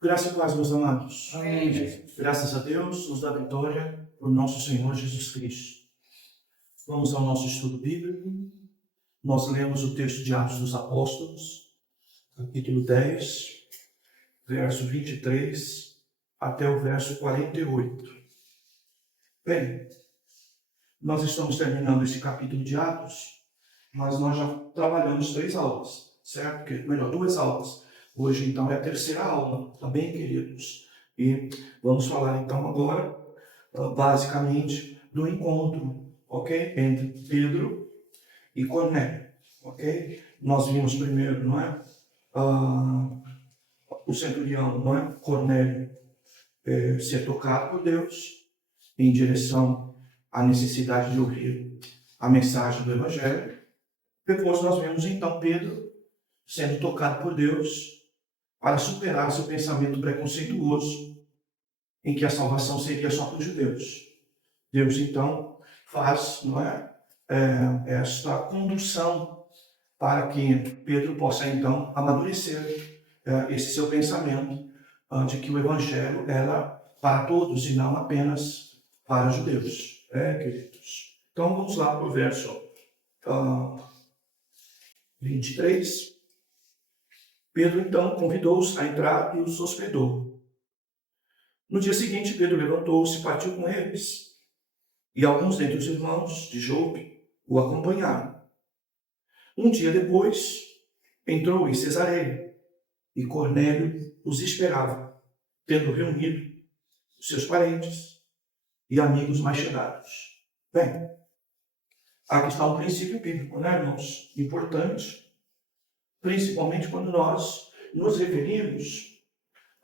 Graça e paz, meus amados. Amém. Graças a Deus, nos dá vitória por nosso Senhor Jesus Cristo. Vamos ao nosso estudo bíblico. Nós lemos o texto de Atos dos Apóstolos, capítulo 10, verso 23 até o verso 48. Bem, nós estamos terminando esse capítulo de Atos, mas nós já trabalhamos 3 aulas, certo? Melhor, 2 aulas. Hoje, então, é a terceira aula, tá bem, queridos? E vamos falar, então, agora, basicamente, do encontro, ok? Entre Pedro e Cornélio, ok? Nós vimos primeiro, não é? O centurião, não é? Cornélio, ser tocado por Deus em direção à necessidade de ouvir a mensagem do Evangelho. Depois nós vemos, então, Pedro sendo tocado por Deus para superar seu pensamento preconceituoso em que a salvação seria só para os judeus. Deus, então, faz, não é, esta condução para que Pedro possa, então, amadurecer esse seu pensamento de que o Evangelho era para todos e não apenas para os judeus, queridos. Então, vamos lá para o verso 23. Pedro, então, convidou-os a entrar e os hospedou. No dia seguinte, Pedro levantou-se e partiu com eles. E alguns dentre os irmãos de Jope o acompanharam. Um dia depois, entrou em Cesareia, e Cornélio os esperava, tendo reunido os seus parentes e amigos mais chegados. Bem, aqui está um princípio bíblico, né, irmãos? Importante, principalmente quando nós nos referimos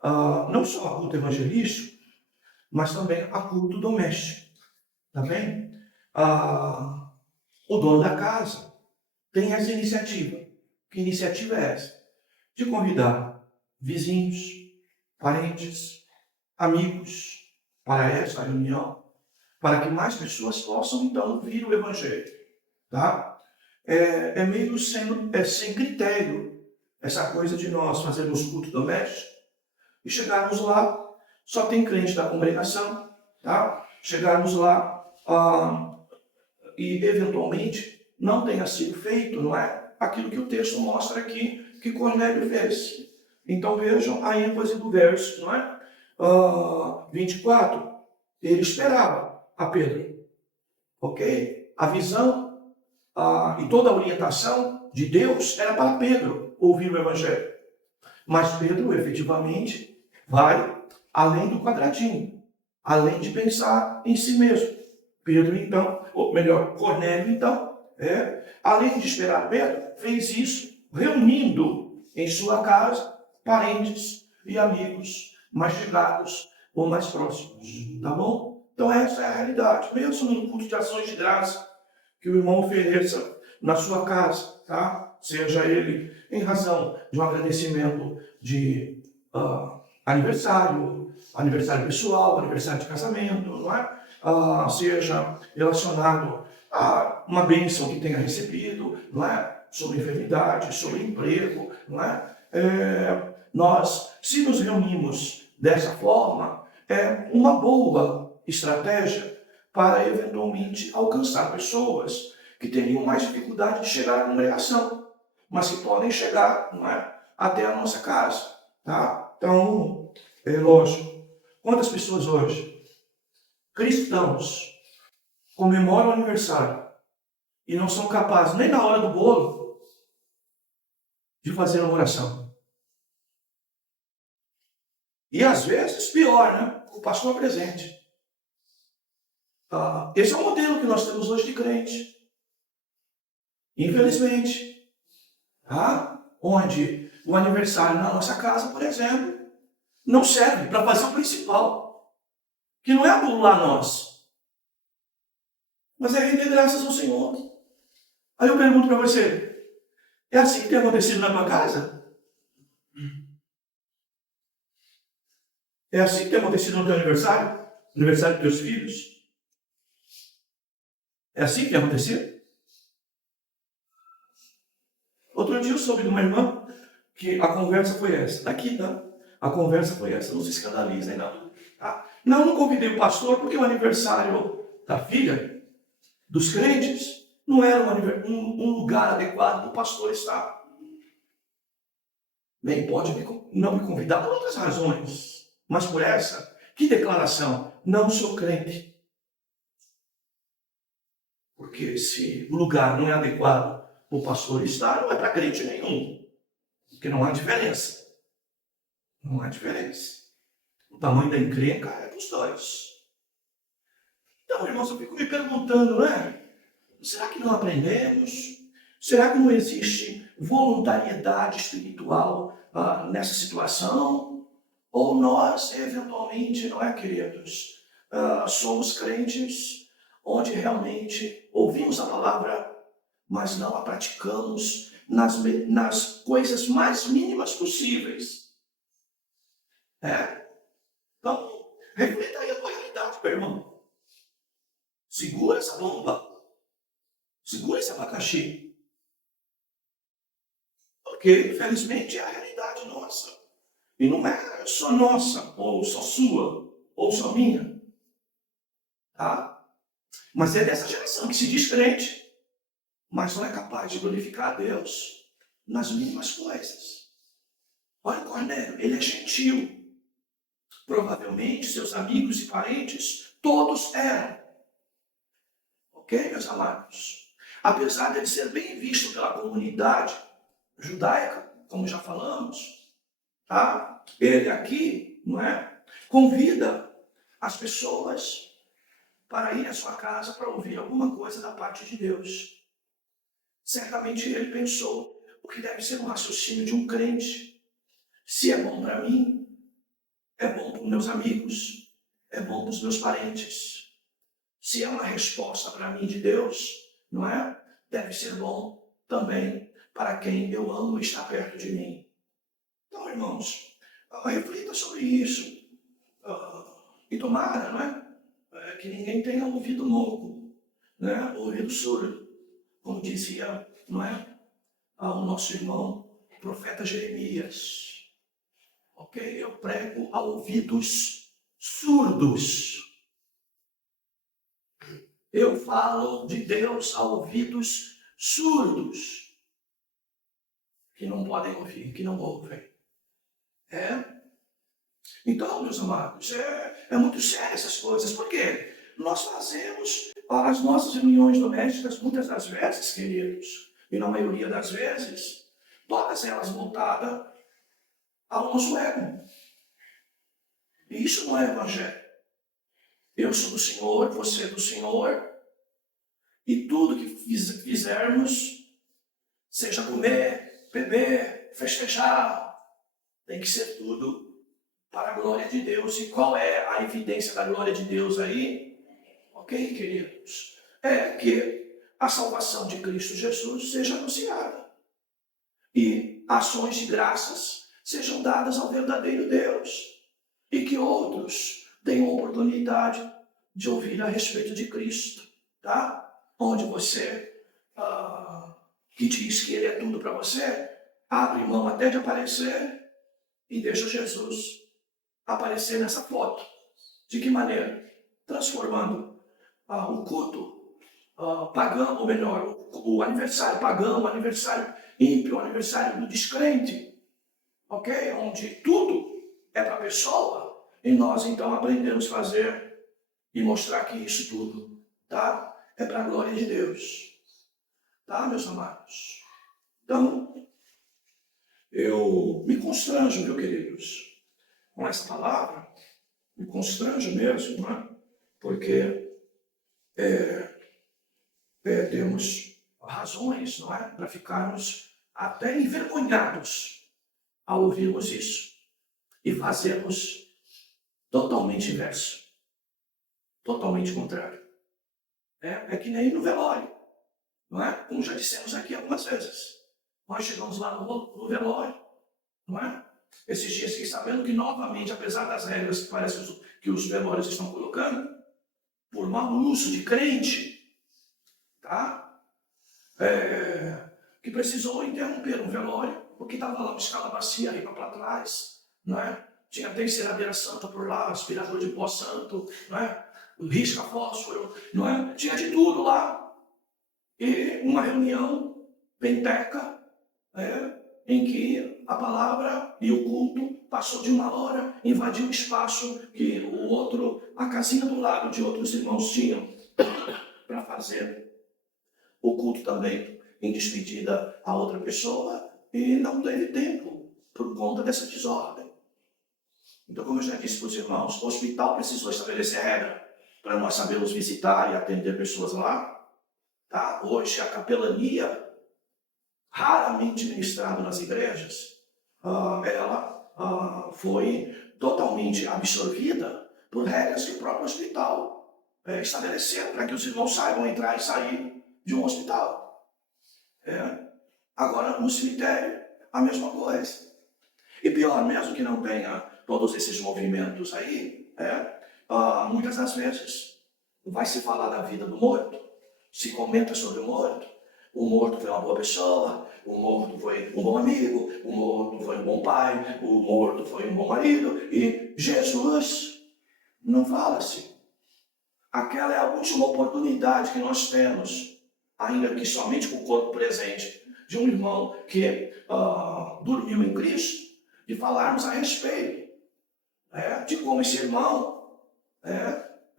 não só a culto evangelístico, mas também a culto doméstico. Tá bem? O dono da casa tem essa iniciativa. Que iniciativa é essa? De convidar vizinhos, parentes, amigos para essa reunião, para que mais pessoas possam, então, ouvir o Evangelho. Tá? É meio sem critério essa coisa de nós fazermos culto doméstico e chegarmos lá, só tem crente da congregação, tá? Chegarmos lá e, eventualmente, não tenha sido feito, não é? Aquilo que o texto mostra aqui, que Cornélio fez. Então, vejam a ênfase do verso, não é? 24. Ele esperava a Pedro, ok? A visão e toda a orientação de Deus era para Pedro ouvir o Evangelho. Mas Pedro, efetivamente, vai além do quadradinho, além de pensar em si mesmo. Pedro, então, ou melhor, Cornélio, então, além de esperar Pedro, fez isso reunindo em sua casa parentes e amigos mais chegados ou mais próximos. Tá bom? Então, essa é a realidade. Mesmo no culto de ações de graça que o irmão ofereça na sua casa, tá? Seja ele em razão de um agradecimento de aniversário pessoal, aniversário de casamento, não é? Seja relacionado a uma bênção que tenha recebido, não é? Sobre enfermidade, sobre emprego, não é? Nós, se nos reunimos dessa forma, é uma boa estratégia para eventualmente alcançar pessoas que teriam mais dificuldade de chegar à congregação, mas que podem chegar, não é? Até a nossa casa, tá? Então, é lógico, quantas pessoas hoje, cristãos, comemoram o aniversário e não são capazes, nem na hora do bolo, de fazer uma oração? E às vezes, pior, né? O pastor presente. Esse é o modelo que nós temos hoje de crente. Infelizmente. Onde o aniversário na nossa casa, por exemplo, não serve para fazer o principal, que não é anular nós, mas é render graças ao Senhor. Aí eu pergunto para você, é assim que tem acontecido na tua casa? É assim que tem acontecido no teu aniversário? Aniversário dos teus filhos? É assim que tem acontecido? Outro dia eu soube de uma irmã que a conversa foi essa. Daqui, tá? A conversa foi essa. Não se escandalizem, não. Tá? Não convidei o pastor porque o aniversário da filha dos crentes não era um lugar adequado para o pastor estar. Nem pode não me convidar por outras razões. Mas por essa, que declaração? Não sou crente. Porque se o lugar não é adequado para o pastor estar, não é para crente nenhum. Porque não há diferença. Não há diferença. O tamanho da encrenca é dos dois. Então, irmãos, eu fico me perguntando, né? Será que não aprendemos? Será que não existe voluntariedade espiritual nessa situação? Ou nós, eventualmente, não é, queridos? Somos crentes onde realmente ouvimos a palavra, mas não a praticamos nas coisas mais mínimas possíveis. Então, reflita aí a tua realidade, meu irmão. Segura essa bomba. Segura esse abacaxi. Porque, infelizmente, é a realidade nossa. E não é só nossa, ou só sua, ou só minha. Tá? Mas é dessa geração que se diz crente, mas não é capaz de glorificar a Deus nas mínimas coisas. Olha o Cornélio, ele é gentil. Provavelmente seus amigos e parentes, todos eram. Ok, meus amados? Apesar de ele ser bem visto pela comunidade judaica, como já falamos, tá? Ele aqui, não é? Convida as pessoas para ir à sua casa para ouvir alguma coisa da parte de Deus. Certamente ele pensou o que deve ser um raciocínio de um crente. Se é bom para mim, é bom para os meus amigos, é bom para os meus parentes. Se é uma resposta para mim de Deus, não é? Deve ser bom também para quem eu amo e está perto de mim. Então, irmãos, reflita sobre isso. E tomara, não é? Que ninguém tenha ouvido louco, né? Ouvido surdo, como dizia, não é? O nosso irmão, o profeta Jeremias. Ok? Eu prego a ouvidos surdos. Eu falo de Deus a ouvidos surdos, que não podem ouvir, que não ouvem. Então, meus amados, é muito sério essas coisas. Por quê? Nós fazemos as nossas reuniões domésticas, muitas das vezes, queridos, e na maioria das vezes, todas elas voltadas ao nosso ego. E isso não é evangelho. Eu sou do Senhor, você é do Senhor, e tudo que fizermos, seja comer, beber, festejar, tem que ser tudo para a glória de Deus. E qual é a evidência da glória de Deus aí? Ok, queridos? É que a salvação de Cristo Jesus seja anunciada. E ações de graças sejam dadas ao verdadeiro Deus. E que outros tenham oportunidade de ouvir a respeito de Cristo. Tá? Onde você, que diz que Ele é tudo para você, abre mão até de aparecer e deixa Jesus aparecer nessa foto. De que maneira? Transformando o culto pagão, ou melhor, o aniversário pagão, o aniversário ímpio, o aniversário do descrente, ok? Onde tudo é para a pessoa, e nós então aprendemos a fazer e mostrar que isso tudo, tá? É para a glória de Deus. Tá, meus amados? Então, eu me constranjo, meus queridos, com essa palavra, me constranjo mesmo, não é? Porque temos razões, não é? Para ficarmos até envergonhados ao ouvirmos isso e fazermos totalmente inverso, totalmente contrário. É que nem no velório, não é? Como já dissemos aqui algumas vezes. Nós chegamos lá no velório, não é? Esses dias fiquei sabendo que novamente, apesar das regras que parece que os velórios estão colocando, por mau uso de crente, tá? Que precisou interromper um velório porque estava lá uma escada bacia ripa para trás, não é? Tinha até enceradeira santa por lá, aspirador de pó santo, não é? Risca fósforo, não é? Tinha de tudo lá. E uma reunião penteca, em que a palavra e o culto passou de 1 hora, invadiu o espaço que a casinha do lado de outros irmãos tinham para fazer o culto também em despedida a outra pessoa, e não teve tempo por conta dessa desordem. Então, como eu já disse para os irmãos, o hospital precisou estabelecer regra para nós sabermos visitar e atender pessoas lá. Tá? Hoje, a capelania, raramente ministrada nas igrejas, ela foi totalmente absorvida por regras que o próprio hospital estabeleceu para que os irmãos saibam entrar e sair de um hospital. Agora, no cemitério, a mesma coisa. E pior, mesmo que não tenha todos esses movimentos aí, muitas das vezes vai se falar da vida do morto, se comenta sobre o morto foi uma boa pessoa, o morto foi um bom amigo, o morto foi um bom pai, o morto foi um bom marido, e Jesus não fala-se. Aquela é a última oportunidade que nós temos, ainda que somente com o corpo presente, de um irmão que dormiu em Cristo, de falarmos a respeito de como esse irmão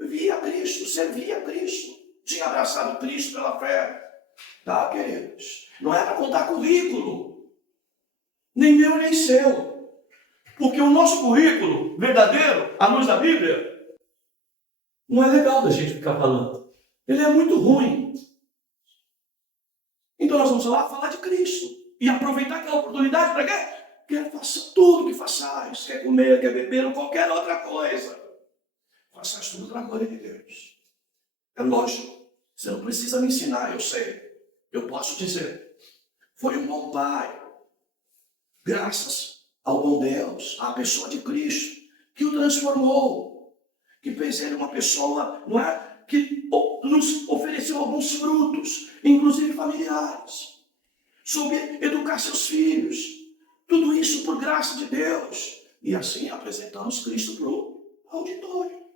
via Cristo, servia Cristo, tinha abraçado Cristo pela fé. Tá, queridos? Não é para contar currículo, nem meu nem seu, porque o nosso currículo verdadeiro, à luz da Bíblia, não é legal da gente ficar falando. Ele é muito ruim. Então nós vamos lá falar de Cristo e aproveitar aquela oportunidade para quê? Quer faça tudo o que façais, quer comer, quer beber ou qualquer outra coisa. Façais tudo para a glória de Deus. É lógico, você não precisa me ensinar, eu sei. Eu posso dizer, foi um bom pai, graças ao bom Deus, à pessoa de Cristo, que o transformou, que fez ele uma pessoa, não é? Que nos ofereceu alguns frutos, inclusive familiares, soube educar seus filhos, tudo isso por graça de Deus, e assim apresentamos Cristo para o auditório.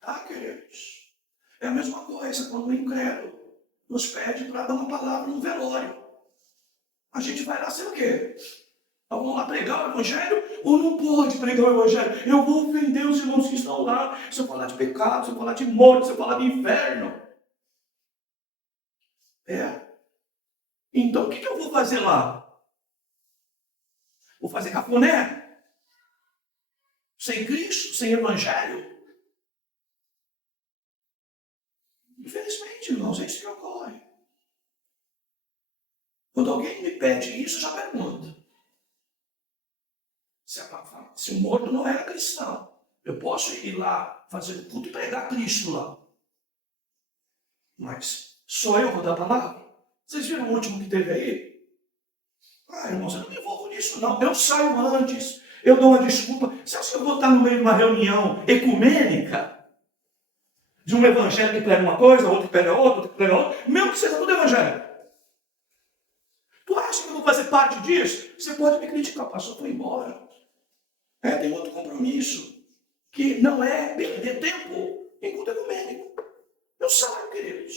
Tá, queridos? É a mesma coisa quando o incrédulo nos pede para dar uma palavra no velório. A gente vai lá ser o quê? Vamos lá pregar o evangelho ou não pode pregar o evangelho? Eu vou ofender os irmãos que estão lá. Se eu falar de pecado, se eu falar de morte, se eu falar de inferno. Então o que eu vou fazer lá? Vou fazer cafuné? Sem Cristo? Sem evangelho? Infelizmente, irmãos, é isso que ocorre. Quando alguém me pede isso, eu já pergunto. Se o morto não era cristão, eu posso ir lá fazer o culto e pregar Cristo lá. Mas só eu vou dar a palavra? Vocês viram o último que teve aí? Irmãos, eu não me envolvo nisso não. Eu saio antes, eu dou uma desculpa. Você acha que eu vou estar no meio de uma reunião ecumênica? De um evangelho que prega uma coisa, outro que prega outra, outro que prega outra, mesmo que seja tudo evangelho. Tu acha que eu vou fazer parte disso? Você pode me criticar, pastor, foi embora. Tem outro compromisso, que não é perder tempo em culto ecumênico. Eu saio, queridos.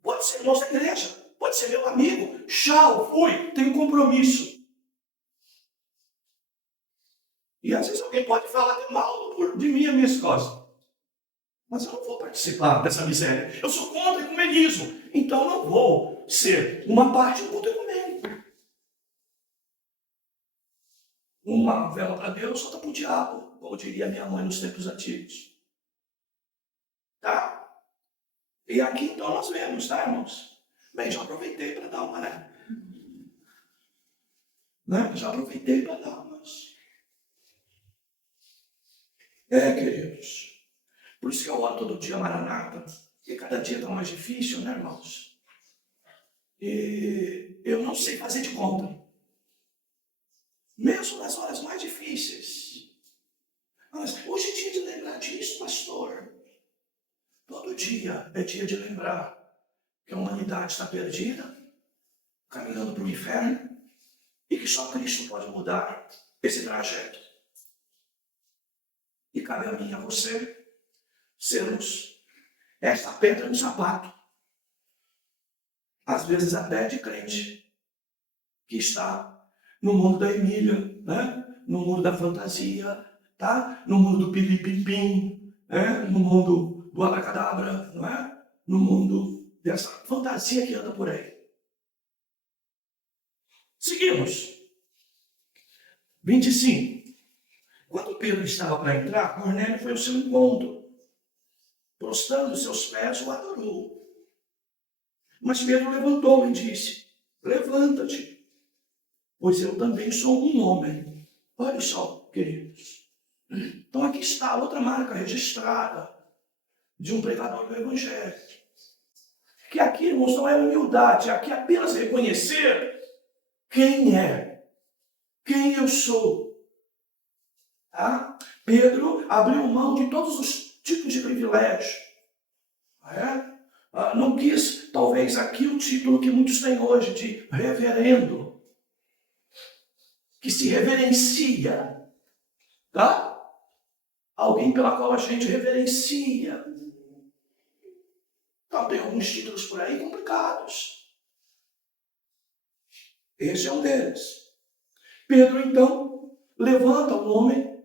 Pode ser irmão da igreja, pode ser meu amigo. Tchau, fui, tenho compromisso. E às vezes alguém pode falar de mal de mim a minhas costas. Mas eu não vou participar dessa miséria. Eu sou contra o ecumenismo. Então eu não vou ser uma parte do culto ecumênico. Uma vela para Deus, outra para o diabo, como diria minha mãe nos tempos antigos. Tá? E aqui então nós vemos, tá, irmãos? Bem, já aproveitei para dar uma, né? Já aproveitei para dar umas. Queridos. Por isso que eu oro todo dia, Maranata. Porque cada dia está mais difícil, né, irmãos? E eu não sei fazer de conta. Mesmo nas horas mais difíceis. Mas hoje é dia de lembrar disso, pastor. Todo dia é dia de lembrar que a humanidade está perdida, caminhando para o inferno e que só Cristo pode mudar esse trajeto. E cabe a mim e a você sermos essa pedra no sapato, às vezes até de crente, que está no mundo da Emília, né? No mundo da fantasia, tá? No mundo do piripipim, né? No mundo do abracadabra, não é? No mundo dessa fantasia que anda por aí. Seguimos. 25. Quando Pedro estava para entrar, Cornélio foi ao seu encontro. Prostrando seus pés, o adorou. Mas Pedro levantou e disse: levanta-te, pois eu também sou um homem. Olha só, queridos. Então aqui está outra marca registrada de um pregador do Evangelho. Que aqui, irmãos, não é humildade, aqui é apenas reconhecer quem é, quem eu sou. Tá? Pedro abriu mão de todos os tipos de privilégio. Não quis, talvez, aqui o título que muitos têm hoje de reverendo, que se reverencia, tá? Alguém pela qual a gente reverencia. Então tem alguns títulos por aí complicados. Esse é um deles. Pedro, então, levanta o homem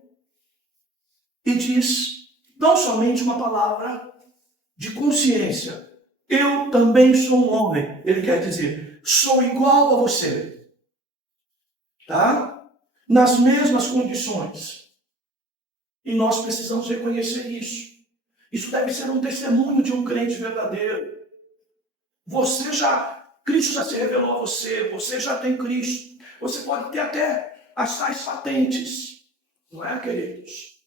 e diz não somente uma palavra de consciência. Eu também sou um homem. Ele quer dizer, sou igual a você. Tá? Nas mesmas condições. E nós precisamos reconhecer isso. Isso deve ser um testemunho de um crente verdadeiro. Cristo já se revelou a você, você já tem Cristo. Você pode ter até as tais patentes, não é, queridos?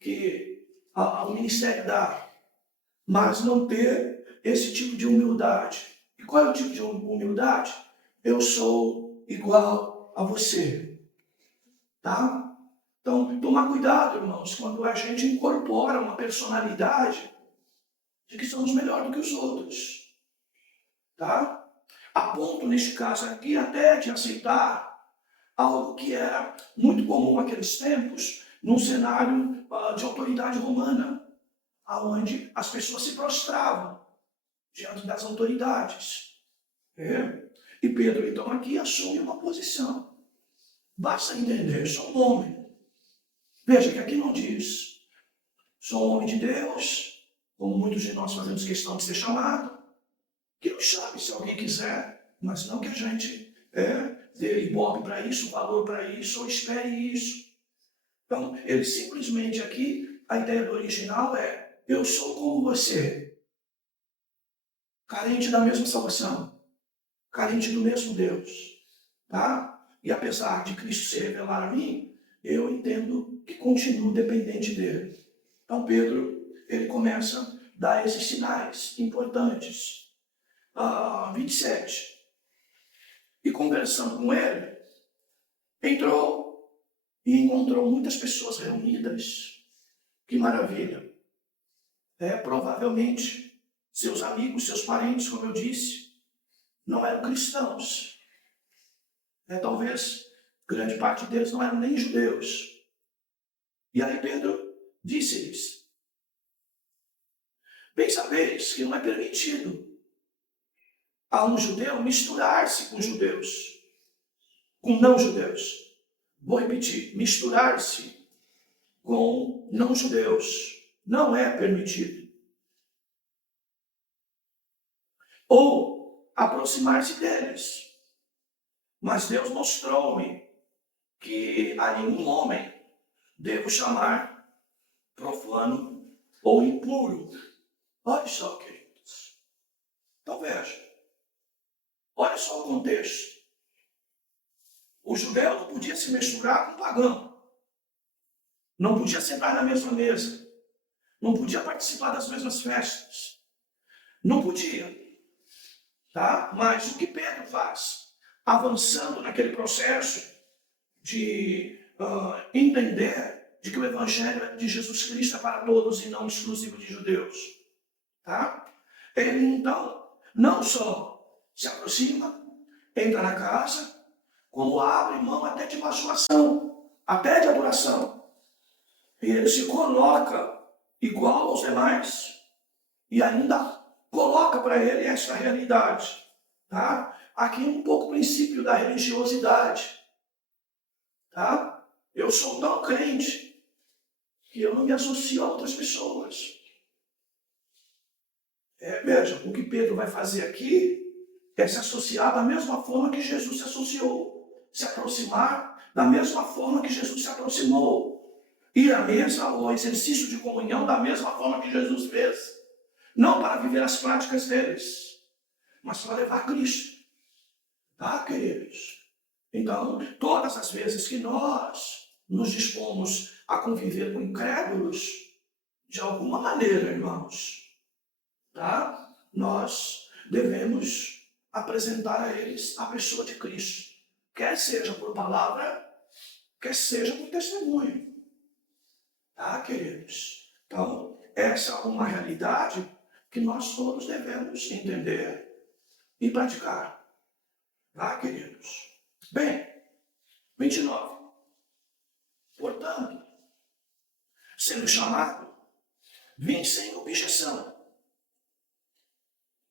Que o ministério dá, mas não ter esse tipo de humildade. E qual é o tipo de humildade? Eu sou igual a você, tá? Então, tomar cuidado, irmãos, quando a gente incorpora uma personalidade de que somos melhor do que os outros, tá? A ponto, neste caso aqui, até de aceitar algo que era muito comum naqueles tempos, num cenário de autoridade romana, onde as pessoas se prostravam diante das autoridades. E Pedro, então, aqui assume uma posição. Basta entender, sou um homem. Veja que aqui não diz, sou um homem de Deus, como muitos de nós fazemos questão de ser chamado, que nos chame se alguém quiser, mas não que a gente dê ibope para isso, valor para isso, ou espere isso. Então, ele simplesmente aqui, a ideia do original é, eu sou como você, carente da mesma salvação, carente do mesmo Deus, tá? E apesar de Cristo se revelar a mim, eu entendo que continuo dependente dele. Então Pedro, ele começa a dar esses sinais importantes. 27. E conversando com ele, entrou e encontrou muitas pessoas reunidas. Que maravilha! Provavelmente, seus amigos, seus parentes, como eu disse, não eram cristãos. Talvez grande parte deles não eram nem judeus. E aí Pedro disse-lhes, bem sabeis que não é permitido a um judeu misturar-se com judeus, com não-judeus. Vou repetir, misturar-se com não-judeus não é permitido. Ou aproximar-se deles. Mas Deus mostrou-me que a nenhum homem devo chamar profano ou impuro. Olha só, queridos. Então veja. Olha só o contexto. O judeu não podia se misturar com o pagão. Não podia sentar na mesma mesa. Não podia participar das mesmas festas. Não podia. Tá? Mas o que Pedro faz? Avançando naquele processo de entender de que o Evangelho de Jesus Cristo é para todos e não exclusivo de judeus. Tá? Ele, então, não só se aproxima, entra na casa, como abre mão até de bajulação, até de adoração. E ele se coloca igual aos demais e ainda coloca para ele esta realidade. Tá? Aqui um pouco o princípio da religiosidade. Tá? Eu sou tão crente que eu não me associo a outras pessoas. Veja, o que Pedro vai fazer aqui é se associar da mesma forma que Jesus se associou, se aproximar da mesma forma que Jesus se aproximou, ir à mesa, ao exercício de comunhão da mesma forma que Jesus fez, não para viver as práticas deles, mas para levar Cristo, tá, queridos? Então, todas as vezes que nós nos dispomos a conviver com incrédulos, de alguma maneira, irmãos, tá? Nós devemos apresentar a eles a pessoa de Cristo, quer seja por palavra, quer seja por testemunho. Tá, queridos? Então, essa é uma realidade que nós todos devemos entender e praticar. Tá, queridos? Bem, 29. Portanto, sendo chamado, vim sem objeção.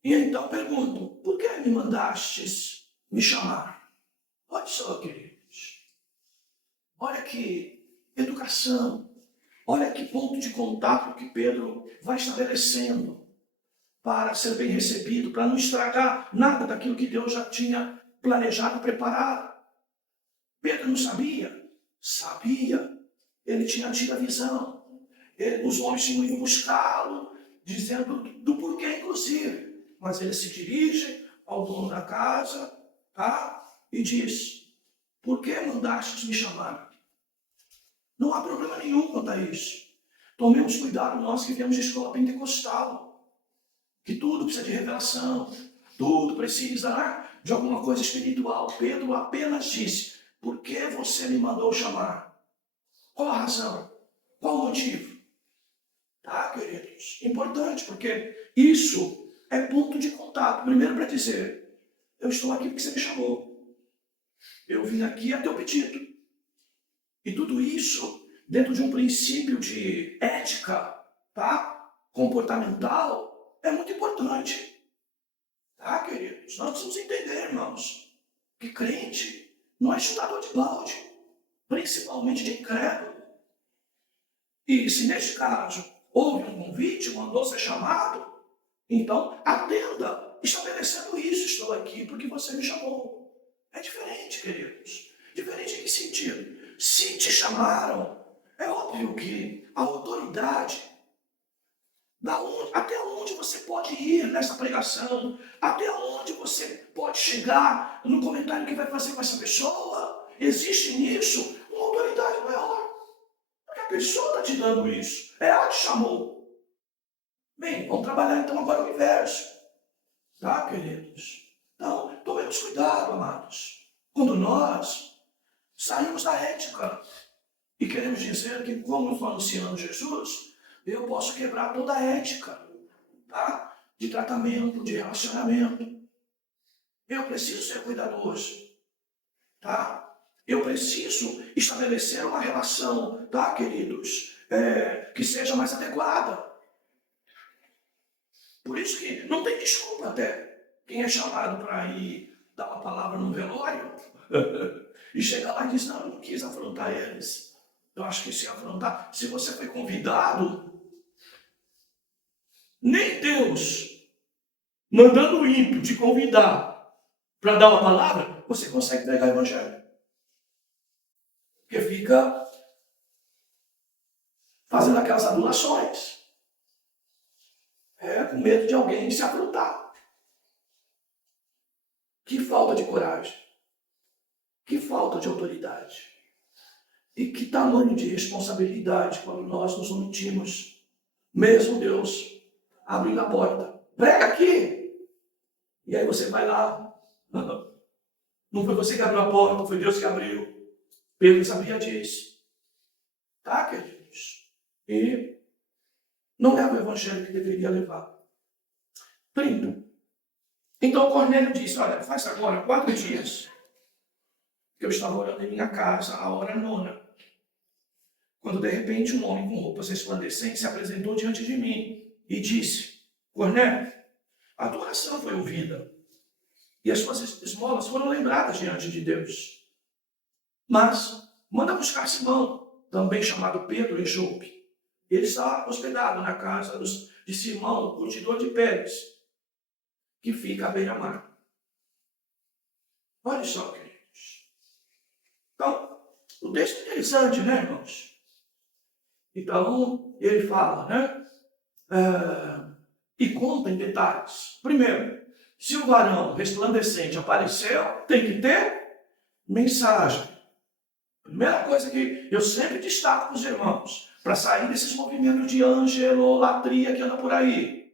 E então pergunto, por que me mandastes me chamar? Olha só, queridos. Olha que educação. Olha que ponto de contato que Pedro vai estabelecendo para ser bem recebido, para não estragar nada daquilo que Deus já tinha planejado e preparado. Pedro não sabia? Sabia. Ele tinha tido a visão. Os homens tinham ido buscá-lo, dizendo do porquê, inclusive. Mas ele se dirige ao dono da casa, tá? E diz, por que mandastes me chamar? Não há problema nenhum quanto a isso. Tomemos cuidado nós que viemos de escola pentecostal, que tudo precisa de revelação, tudo precisa de alguma coisa espiritual. Pedro apenas disse, por que você me mandou chamar? Qual a razão? Qual o motivo? Tá, queridos? Importante, porque isso é ponto de contato. Primeiro para dizer, eu estou aqui porque você me chamou. Eu vim aqui a teu pedido. E tudo isso dentro de um princípio de ética, tá? Comportamental, é muito importante. Tá, queridos? Nós precisamos entender, irmãos, que crente não é chutador de balde, principalmente de incrédulo. E se neste caso houve um convite, mandou ser chamado, então atenda, estabelecendo isso, estou aqui porque você me chamou. É diferente, queridos. Diferente em que sentido? Se te chamaram, é óbvio que a autoridade, até onde você pode ir nessa pregação, até onde você pode chegar no comentário que vai fazer com essa pessoa, existe nisso uma autoridade maior. Porque a pessoa está te dando isso, ela te chamou. Bem, vamos trabalhar então agora o inverso. Tá, queridos? Então, tomemos cuidado, amados. Quando nós saímos da ética e queremos dizer que, como eu estou anunciando Jesus, eu posso quebrar toda a ética, tá? De tratamento, de relacionamento. Eu preciso ser cuidadoso, tá? Eu preciso estabelecer uma relação, tá, queridos? Que seja mais adequada. Por isso que não tem desculpa até. Quem é chamado para ir dar uma palavra no velório e chega lá e diz, não, eu não quis afrontar eles. Eu acho que se afrontar, se você foi convidado, nem Deus, mandando o ímpio te convidar para dar uma palavra, você consegue pregar o evangelho. Porque fica fazendo aquelas adulações. Com medo de alguém se afrontar. Que falta de coragem. Que falta de autoridade. E que tamanho de responsabilidade quando nós nos omitimos. Mesmo Deus abrindo a porta. Prega aqui! E aí você vai lá. Não foi você que abriu a porta, foi Deus que abriu. Pedro sabia disso. Tá, queridos? E não é o evangelho que deveria levar. 30. Então Cornélio disse, olha, faz agora 4 dias que eu estava orando em minha casa, a hora nona, quando de repente um homem com roupas resplandecentes se apresentou diante de mim e disse, Cornélio, a tua oração foi ouvida e as suas esmolas foram lembradas diante de Deus. Mas manda buscar Simão, também chamado Pedro, em Jope. Ele está hospedado na casa de Simão, curtidor de peles, que fica à beira-mar. Olha só, queridos. Então, o texto é interessante, né, irmãos? Então, ele fala, né? E conta em detalhes. Primeiro, se o varão resplandecente apareceu, tem que ter mensagem. Primeira coisa que eu sempre destaco para os irmãos, para sair desses movimentos de angelolatria que anda por aí.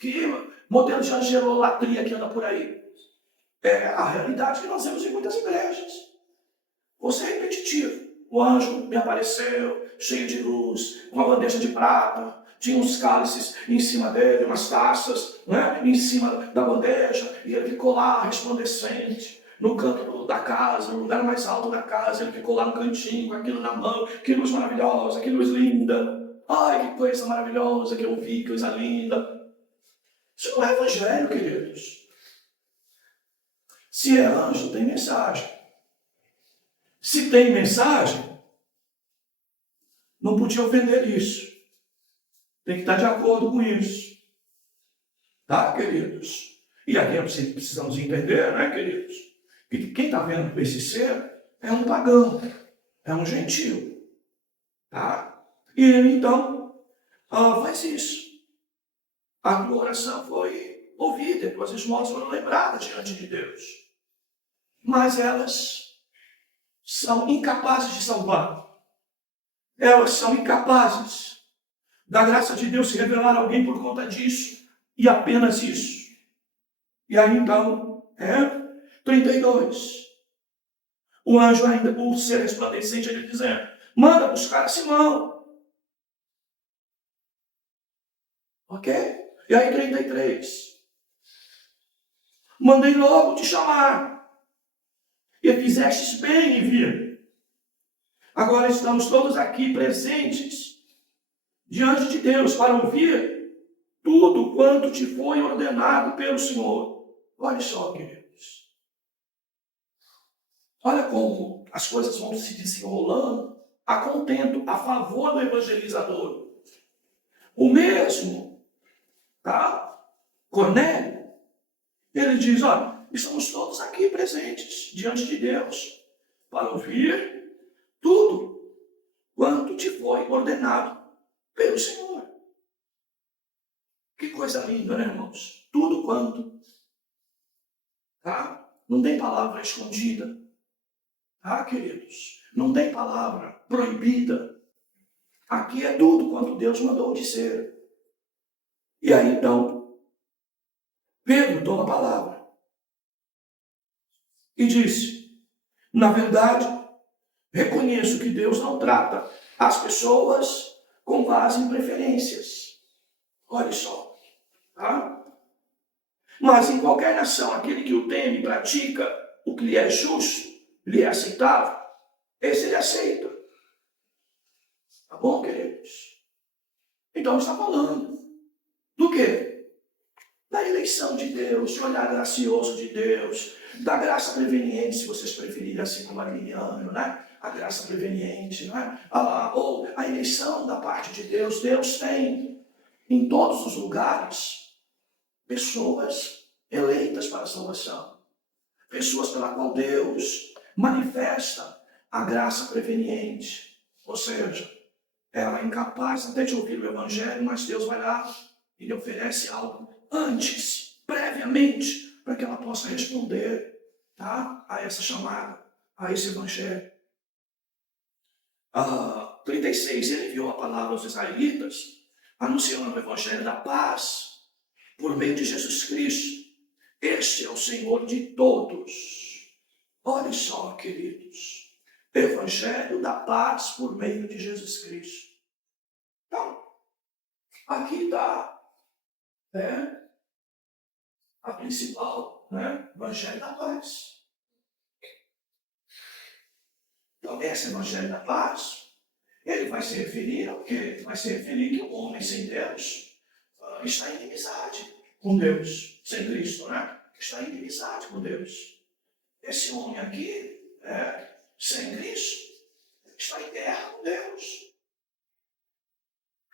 Que modelo de angelolatria que anda por aí? É a realidade que nós vemos em muitas igrejas. Vou ser repetitivo. O anjo me apareceu, cheio de luz, com uma bandeja de prata, tinha uns cálices em cima dele, umas taças, né, em cima da bandeja, e ele ficou lá resplandecente, no canto da casa, no lugar mais alto da casa, ele ficou lá no cantinho, com aquilo na mão, que luz maravilhosa, que luz linda. Ai, que coisa maravilhosa que eu vi, que coisa linda. Isso não é evangelho, queridos. Se é anjo, tem mensagem. Se tem mensagem, não podia ofender isso. Tem que estar de acordo com isso. Tá, queridos? E aqui precisamos entender, né, queridos? Que quem está vendo esse ser é um pagão, é um gentil. Tá? E ele, então, faz isso. A tua oração foi ouvida, as tuas esmolas foram lembradas diante de Deus. Mas elas são incapazes de salvar. Elas são incapazes da graça de Deus se revelar a alguém por conta disso. E apenas isso. E aí então, 32. O anjo ainda, por ser resplandecente, ele dizendo, manda buscar Simão. Ok? E aí 33. Mandei logo te chamar. E fizestes bem em vir. Agora estamos todos aqui presentes diante de Deus para ouvir tudo quanto te foi ordenado pelo Senhor. Olha só, queridos. Olha como as coisas vão se desenrolando a contento, a favor do evangelizador. O mesmo, tá? Cornélio, ele diz, olha, estamos todos aqui presentes diante de Deus para ouvir tudo quanto te foi ordenado pelo Senhor. Que coisa linda, né, irmãos? Tudo quanto. Tá? Não tem palavra escondida. Tá, queridos? Não tem palavra proibida. Aqui é tudo quanto Deus mandou dizer. E aí, então, Pedro toma a palavra e disse, na verdade, reconheço que Deus não trata as pessoas com base em preferências. Olha só. Tá? Mas em qualquer nação, aquele que o teme e pratica o que lhe é justo, lhe é aceitável, esse ele aceita. Tá bom, queridos? Então está falando do quê? Da eleição de Deus, do olhar gracioso de Deus, da graça preveniente, se vocês preferirem assim como arminiano, né? A graça preveniente, né? Ou a eleição da parte de Deus. Deus tem em todos os lugares pessoas eleitas para a salvação. Pessoas pela qual Deus manifesta a graça preveniente. Ou seja, ela é incapaz até de ouvir o evangelho, mas Deus vai lá e lhe oferece algo antes, previamente, para que ela possa responder, tá, a essa chamada, a esse evangelho. 36, ele enviou a palavra aos israelitas, anunciando o evangelho da paz, por meio de Jesus Cristo. Este é o Senhor de todos. Olha só, queridos. Evangelho da paz por meio de Jesus Cristo. Então, aqui está a principal, né? Evangelho da paz. Então, esse Evangelho da paz, ele vai se referir ao quê? Vai se referir que o homem sem Deus está em inimizade com Deus, sem Cristo, né? Está em inimizade com Deus. Esse homem aqui, sem Cristo, está em guerra com Deus.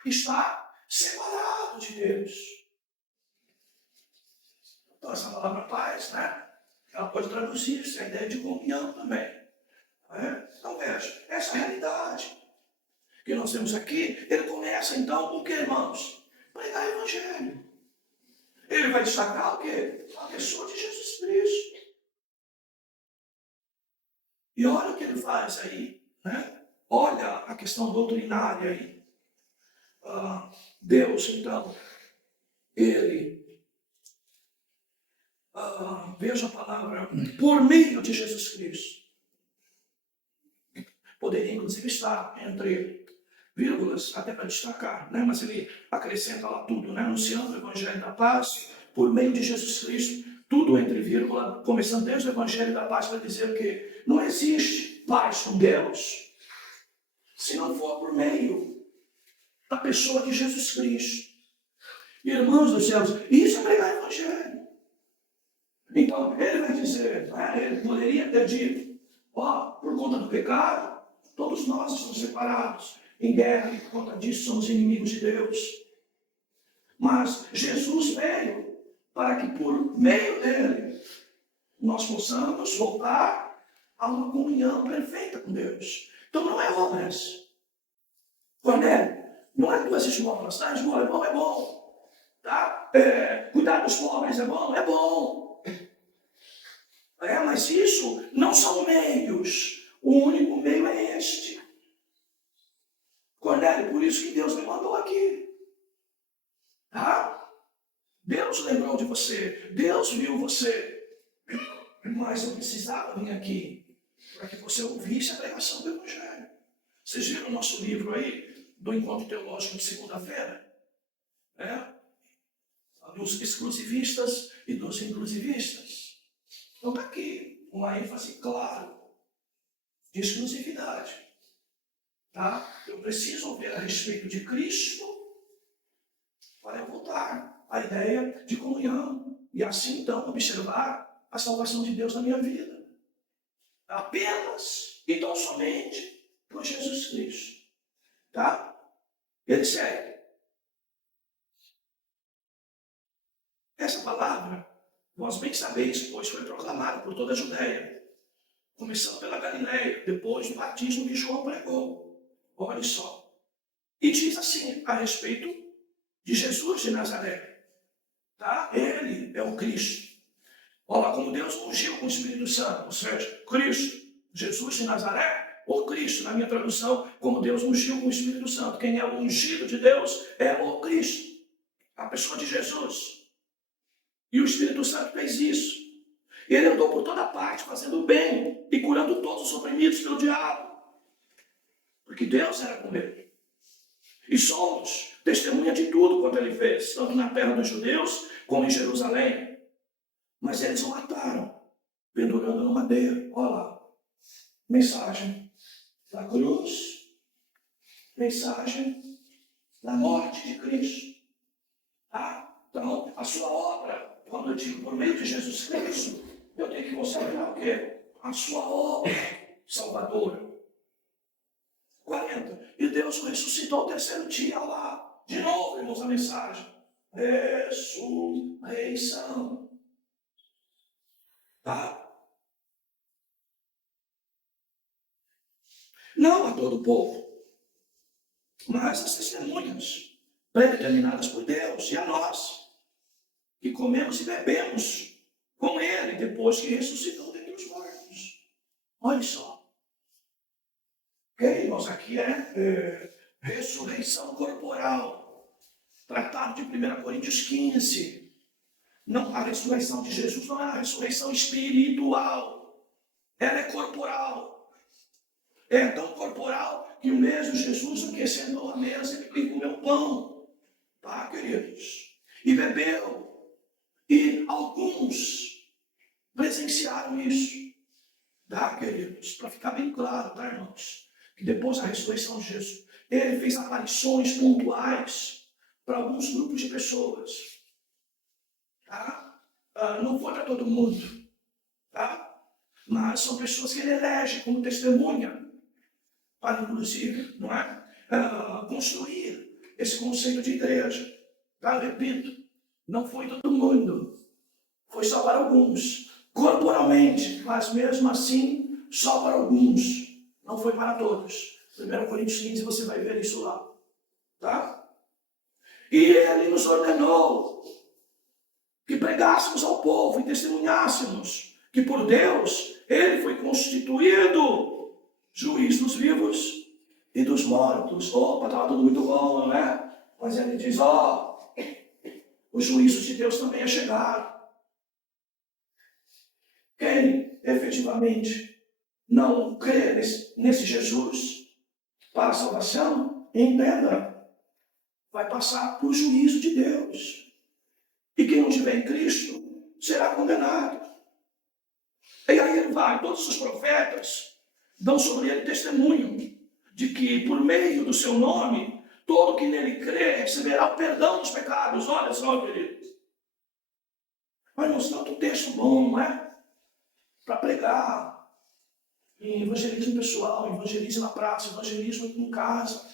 Está separado de Deus. Então, essa palavra paz, né? Ela pode traduzir-se a ideia de comunhão também. Então, veja, essa realidade que nós temos aqui, ele começa então com o que, irmãos? Pregar o Evangelho. Ele vai destacar o quê? A pessoa de Jesus Cristo. E olha o que ele faz aí, né? Olha a questão doutrinária aí. Deus, então, ele, veja a palavra, por meio de Jesus Cristo. Poderia, inclusive, estar entre vírgulas, até para destacar, né? Mas ele acrescenta lá tudo, né? Anunciando o Evangelho da paz, por meio de Jesus Cristo, tudo entre vírgula, começando desde o Evangelho da paz para dizer que não existe paz com Deus se não for por meio da pessoa de Jesus Cristo. Irmãos dos céus, isso é pregar o Evangelho. Então, ele vai dizer, ele poderia ter dito, por conta do pecado, todos nós estamos separados em guerra e por conta disso somos inimigos de Deus. Mas Jesus veio para que por meio dele nós possamos voltar a uma comunhão perfeita com Deus. Então não é obras. Cornélio, não é duas esmolas, tá? Esmola é bom. Tá? Cuidar dos pobres é bom? É bom. Mas isso não são meios. O único meio é este. Cornélio, por isso que Deus me mandou aqui. Tá? Deus lembrou de você. Deus viu você. Mas eu precisava vir aqui para que você ouvisse a pregação do Evangelho. Vocês viram o nosso livro aí, do Encontro Teológico de segunda-feira? Dos exclusivistas e dos inclusivistas. Então está aqui uma ênfase clara de exclusividade. Tá? Eu preciso ouvir a respeito de Cristo para voltar à ideia de comunhão e assim então observar a salvação de Deus na minha vida. Apenas e tão somente por Jesus Cristo. Tá? Ele segue. Essa palavra, vós bem sabeis, pois foi proclamada por toda a Judéia, começando pela Galileia, depois do batismo que João pregou. Olha só. E diz assim a respeito de Jesus de Nazaré. Tá? Ele é o Cristo. Olha como Deus ungiu com o Espírito Santo, ou seja, Cristo, Jesus de Nazaré, ou Cristo, na minha tradução, como Deus ungiu com o Espírito Santo. Quem é o ungido de Deus é o Cristo, a pessoa de Jesus. E o Espírito Santo fez isso. Ele andou por toda parte, fazendo o bem e curando todos os oprimidos pelo diabo. Porque Deus era com ele. E somos testemunha de tudo quanto ele fez, tanto na terra dos judeus como em Jerusalém. Mas eles o mataram, pendurando no madeiro. Olha lá. Mensagem da cruz. Mensagem da morte de Cristo. Tá? Então, a sua obra, quando eu digo por meio de Jesus Cristo, eu tenho que considerar o quê? A sua obra salvadora. 40. E Deus o ressuscitou ao terceiro dia lá. De novo, irmãos, a mensagem. Ressurreição. Tá? Não a todo o povo, mas as testemunhas pré-determinadas por Deus e a nós, que comemos e bebemos com ele depois que ressuscitou dentre os mortos. Olha só. Ok, irmãos, aqui ressurreição corporal. Tratado de 1 Coríntios 15. Não, a ressurreição de Jesus não é a ressurreição espiritual. Ela é corporal. É tão corporal que o mesmo Jesus sentou à mesa e comeu pão. Tá, queridos? E bebeu. E alguns presenciaram isso. Tá, queridos? Para ficar bem claro, tá, irmãos? Que depois da ressurreição de Jesus, ele fez aparições pontuais para alguns grupos de pessoas. Tá? Não foi para todo mundo. Tá? Mas são pessoas que ele elege como testemunha para, inclusive, não é? Construir esse conceito de igreja. Tá? Repito, não foi todo mundo. Foi só para alguns. Corporalmente, mas mesmo assim, só para alguns. Não foi para todos. 1 Coríntios 15, você vai ver isso lá. Tá? E ele nos ordenou que pregássemos ao povo e testemunhássemos que por Deus ele foi constituído juiz dos vivos e dos mortos. Opa, estava tudo muito bom, não é? Mas ele diz, os juízos de Deus também é chegar. Quem efetivamente não crê nesse Jesus para a salvação, entenda, vai passar por juízo de Deus. E quem não tiver em Cristo será condenado. E aí ele vai, todos os profetas dão sobre ele testemunho de que por meio do seu nome, todo que nele crê receberá o perdão dos pecados. Olha só, queridos. Mas não tanto texto bom, não é? Para pregar, em evangelismo pessoal, evangelismo na praça, evangelismo em casa.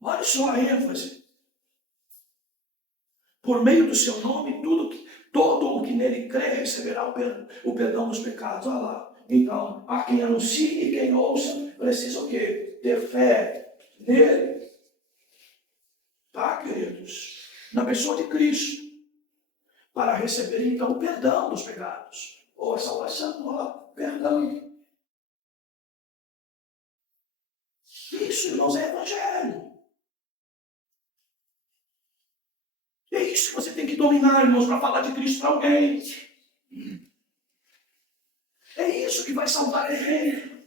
Olha só a ênfase. Por meio do seu nome, todo o que nele crê receberá o perdão dos pecados. Olha lá. Então, a quem anuncie e quem ouça, precisa o quê? Ter fé nele. Tá, queridos? Na pessoa de Cristo. Para receber, então, o perdão dos pecados. Ou a salvação, perdão. Isso, irmãos, é evangelho. É isso que você tem que dominar, irmãos, para falar de Cristo para alguém. É isso que vai salvar ele.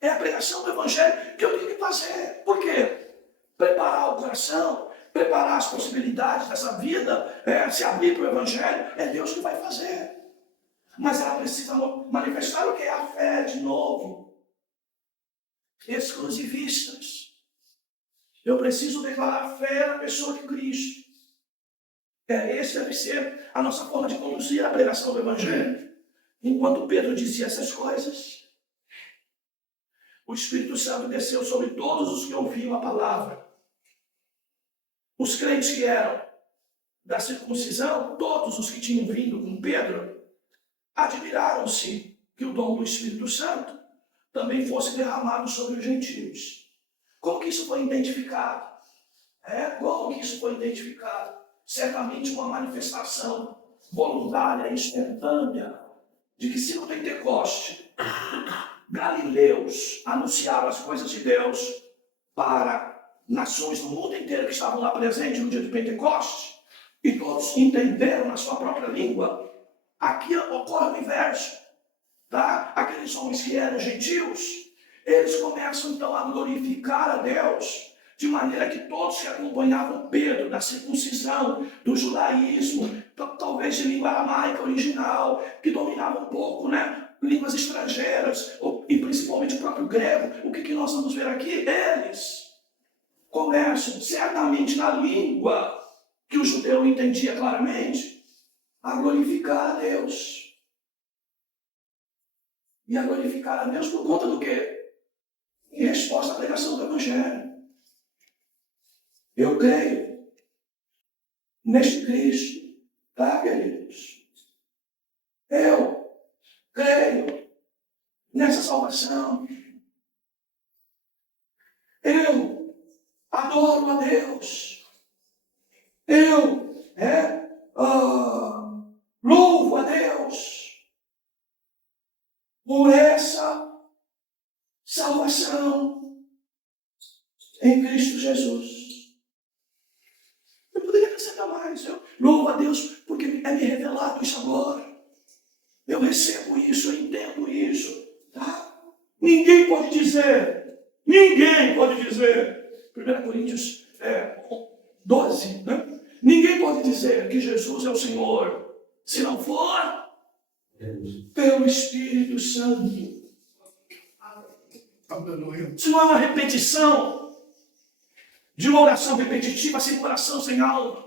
É a pregação do evangelho que eu tenho que fazer. Por quê? Preparar o coração, preparar as possibilidades dessa vida, se abrir para o evangelho, é Deus que vai fazer. Mas ela precisa manifestar o que é a fé de novo. Exclusivistas. Eu preciso declarar fé na pessoa de Cristo. Esse deve ser a nossa forma de conduzir a pregação do evangelho. Enquanto Pedro dizia essas coisas, o Espírito Santo desceu sobre todos os que ouviam a palavra. Os crentes que eram da circuncisão, todos os que tinham vindo com Pedro, admiraram-se que o dom do Espírito Santo também fosse derramado sobre os gentios. Como que isso foi identificado? Como que isso foi identificado? Certamente uma manifestação voluntária, espontânea, de que se no Pentecoste, galileus anunciaram as coisas de Deus para nações do mundo inteiro que estavam lá presentes no dia de Pentecoste, e todos entenderam na sua própria língua, aqui ocorre o inverso. Tá? Aqueles homens que eram gentios, eles começam então a glorificar a Deus, de maneira que todos que acompanhavam Pedro, da circuncisão, do judaísmo, talvez de língua aramaica original, que dominavam um pouco, línguas estrangeiras, e principalmente o próprio grego, o que nós vamos ver aqui? Eles começam, certamente na língua que o judeu entendia claramente, a glorificar a Deus. E a glorificar a Deus por conta do quê? Em resposta à pregação do Evangelho. Eu creio neste Cristo, tá, queridos? Eu creio nessa salvação. Eu adoro a Deus. Eu louvo a Deus por essa salvação em Cristo Jesus. Eu poderia acrescentar mais. Eu louvo a Deus porque é me revelado isso agora. Eu recebo isso, eu entendo isso. Tá? Ninguém pode dizer. 1 Coríntios 12, Ninguém pode dizer que Jesus é o Senhor se não for pelo Espírito Santo. Se não é uma repetição de uma oração repetitiva sem coração, sem alma.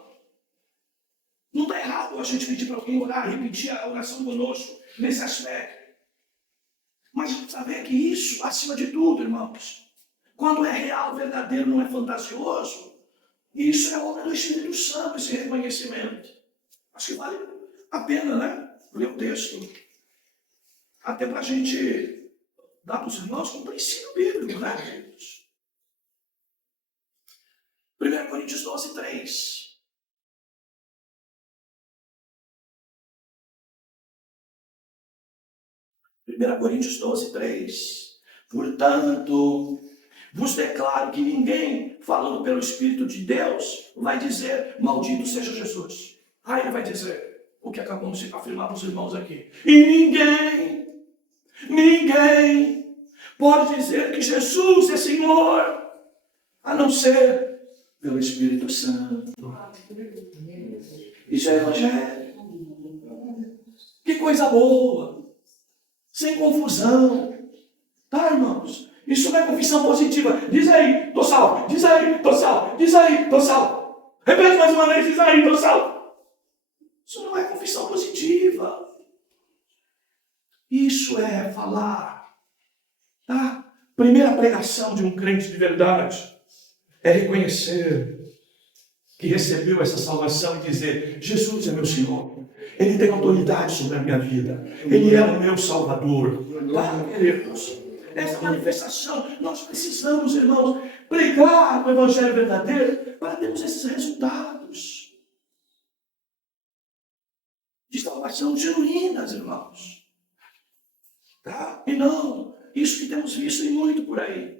Não está errado a gente pedir para alguém orar, repetir a oração conosco nesse aspecto. Mas saber que isso, acima de tudo, irmãos, quando é real, verdadeiro, não é fantasioso, isso é obra do Espírito Santo, esse reconhecimento. Acho que vale a pena, né? Ler o texto. Até para a gente dar para os irmãos como princípio bíblico, né, queridos? 1 Coríntios 12, 3. 1 Coríntios 12, 3. Portanto, vos declaro que ninguém, falando pelo Espírito de Deus, vai dizer, maldito seja Jesus. Aí ele vai dizer o que acabamos de afirmar para os irmãos aqui. E ninguém pode dizer que Jesus é Senhor, a não ser pelo Espírito Santo. Isso é Evangelho. Que coisa boa. Sem confusão. Tá, irmãos? Isso não é confissão positiva. Diz aí, tô salvo. Diz aí, tô salvo. Diz aí, tô salvo. Repete mais uma vez, diz aí, tô salvo. Isso não é confissão positiva. Isso é falar. Tá? Primeira pregação de um crente de verdade é reconhecer que recebeu essa salvação e dizer, Jesus é meu Senhor. Ele tem autoridade sobre a minha vida. Ele é o meu Salvador. Tá, queridos? Essa manifestação, nós precisamos, irmãos, pregar o Evangelho verdadeiro para termos esses resultados de salvação genuínas, irmãos. Tá? E não, isso que temos visto e muito por aí.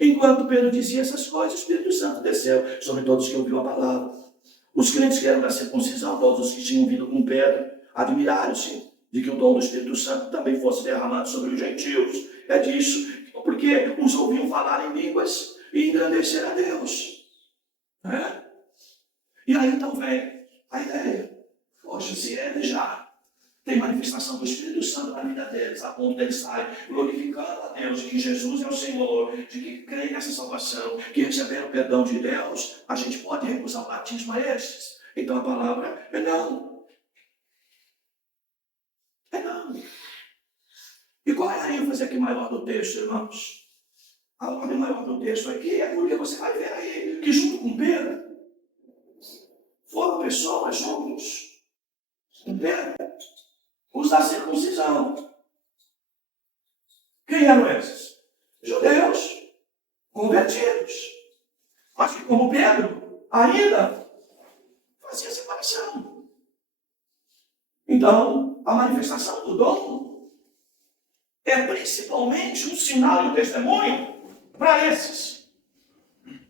Enquanto Pedro dizia essas coisas, o Espírito Santo desceu sobre todos que ouviram a palavra. Os crentes que eram da circuncisão, todos os que tinham vindo com Pedro, admiraram-se de que o dom do Espírito Santo também fosse derramado sobre os gentios. É disso, porque os ouviam falar em línguas e engrandecer a Deus. É? E aí então vem a ideia. Poxa, se ele já tem manifestação do Espírito Santo na vida deles, a ponto deles estarem glorificando a Deus, de que Jesus é o Senhor, de que creem nessa salvação, que receberam o perdão de Deus, a gente pode recusar o batismo a esses? Então a palavra é não. É não. E qual é a ênfase aqui maior do texto, irmãos? A ordem maior do texto aqui é porque você vai ver aí que junto com Pedro foram pessoas juntos com Pedro, os da circuncisão. Quem eram esses? Judeus, convertidos. Mas que, como Pedro, ainda fazia separação. Então, a manifestação do dom é principalmente um sinal e um testemunho para esses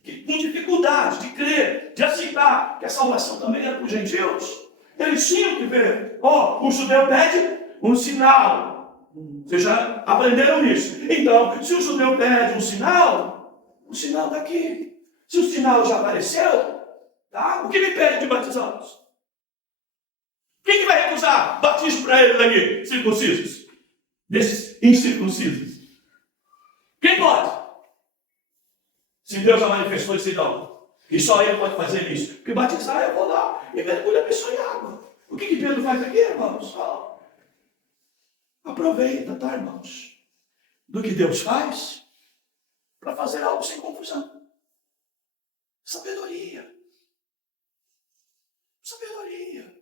que, com dificuldade de crer, de aceitar que a salvação também era para os gentios, eles tinham que ver. O judeu pede um sinal. Vocês já aprenderam isso. Então, se o judeu pede um sinal, o sinal está aqui. Se o sinal já apareceu, tá? O que me pede de batizados? Quem que vai recusar batismo para eles aqui, circuncisos? Desses incircuncisos? Quem pode? Se Deus já manifestou esse dom. E só ele pode fazer isso. Porque batizar, eu vou lá e mergulho a pessoa em água. O que Pedro faz aqui, irmãos? Aproveita, tá, irmãos? Do que Deus faz para fazer algo sem confusão. Sabedoria. Sabedoria.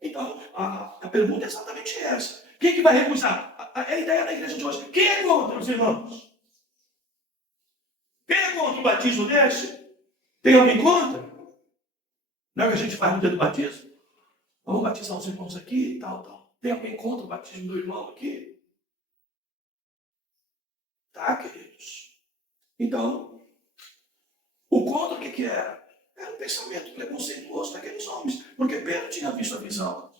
Então, a pergunta é exatamente essa. Quem que vai recusar? A ideia da igreja de hoje. Quem é contra, os irmãos? Quem é contra o batismo desse? Tem alguém contra? Não é o que a gente faz no dia do batismo? Vamos batizar os irmãos aqui e tal. Tem alguém contra o batismo do irmão aqui? Tá, queridos? Então, o contra o que era? Era um pensamento preconceituoso daqueles homens, porque Pedro tinha visto a visão.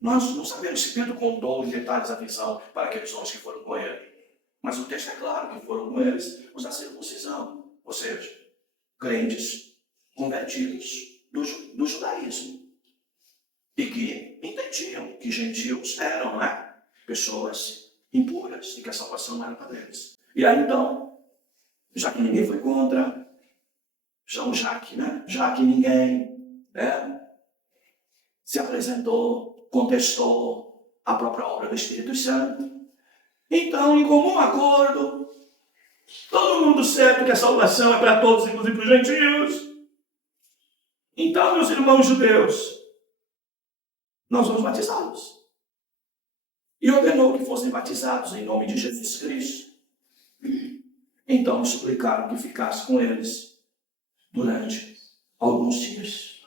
Nós não sabemos se Pedro contou em detalhes a visão para aqueles homens que foram com ele. Mas o texto é claro que foram com eles os da circuncisão. Ou seja, crentes convertidos do judaísmo e que entendiam que gentios eram, né, pessoas impuras e que a salvação não era para eles. E aí então, já que ninguém foi contra, já que ninguém se apresentou, contestou a própria obra do Espírito Santo, então, em comum acordo, todo mundo sabe que a salvação é para todos, inclusive para os gentios. Então, meus irmãos judeus, nós vamos batizá-los. E ordenou que fossem batizados em nome de Jesus Cristo. Então, suplicaram que ficasse com eles durante alguns dias.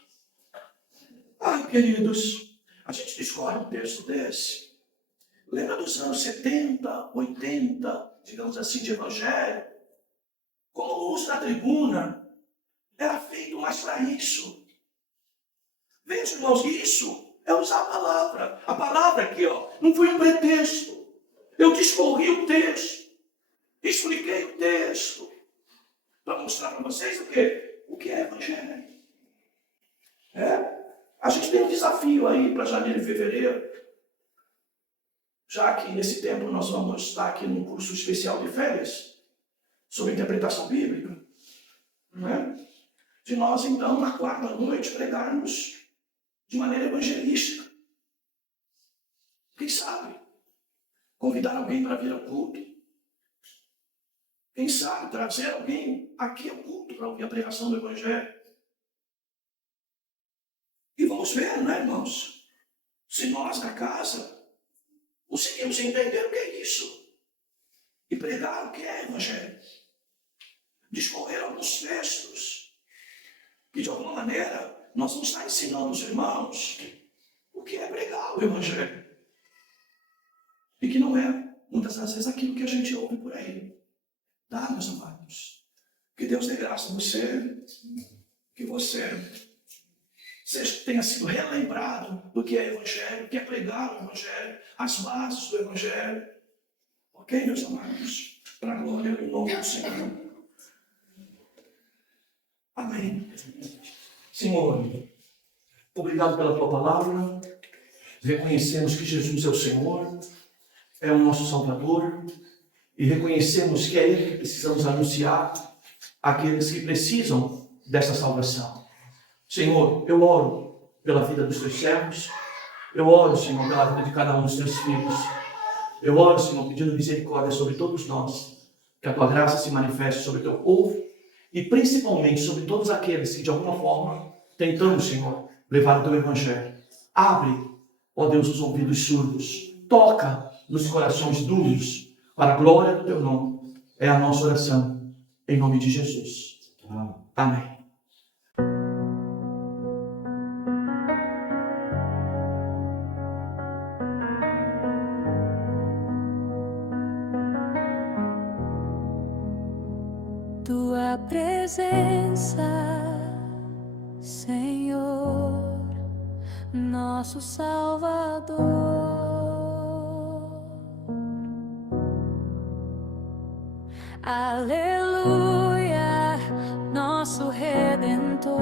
Ai, queridos, a gente discorre um texto desse. Lembra dos anos 70, 80, digamos assim, de evangelho? Como o uso da tribuna era feito mais para isso. Veja, irmãos, isso é usar a palavra. A palavra aqui, não foi um pretexto. Eu discorri o texto, expliquei o texto, para mostrar para vocês o que é evangelho. A gente tem um desafio aí para janeiro e fevereiro, já que nesse tempo nós vamos estar aqui num curso especial de férias, sobre interpretação bíblica, de nós, então, na quarta noite, pregarmos de maneira evangelística. Quem sabe? Convidar alguém para vir ao culto. Quem sabe trazer alguém aqui ao culto para ouvir a pregação do Evangelho. E vamos ver, irmãos? Se nós, da casa, conseguimos entender o que é isso. E pregar o que é Evangelho. Discorrer alguns textos. Que, de alguma maneira, nós vamos estar ensinando os irmãos o que é pregar o Evangelho. E que não é, muitas das vezes, aquilo que a gente ouve por aí. Tá, meus amados? Que Deus dê graça a você. Que você tenha sido relembrado do que é Evangelho, o que é pregar o Evangelho, as bases do Evangelho. Ok, meus amados? Para a glória do nome do Senhor. Amém. Senhor, obrigado pela tua palavra. Reconhecemos que Jesus é o Senhor, é o nosso Salvador, e reconhecemos que é Ele que precisamos anunciar àqueles que precisam dessa salvação. Senhor, eu oro pela vida dos teus servos, eu oro, Senhor, pela vida de cada um dos teus filhos. Eu oro, Senhor, pedindo misericórdia sobre todos nós, que a tua graça se manifeste sobre o teu povo, e principalmente sobre todos aqueles que, de alguma forma, tentamos, Senhor, levar o teu Evangelho. Abre, ó Deus, os ouvidos surdos. Toca nos corações duros, para a glória do teu nome. É a nossa oração, em nome de Jesus. Amém. Tua presença, Senhor, nosso Salvador. Aleluia, nosso Redentor.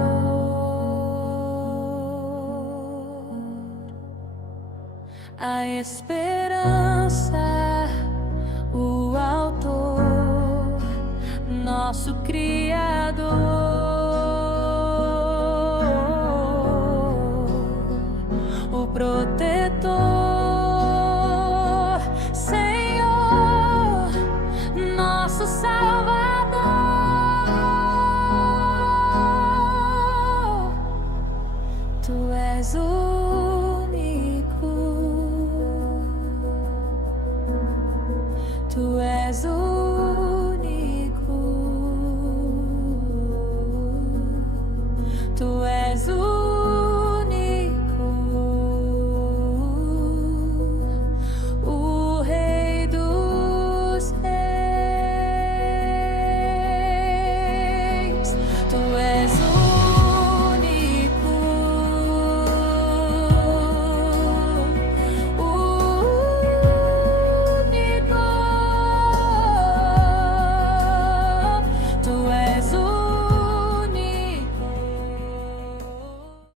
A esperança, o Autor, nosso Criador, o Protetor, Senhor, nosso Salvador. Tu és o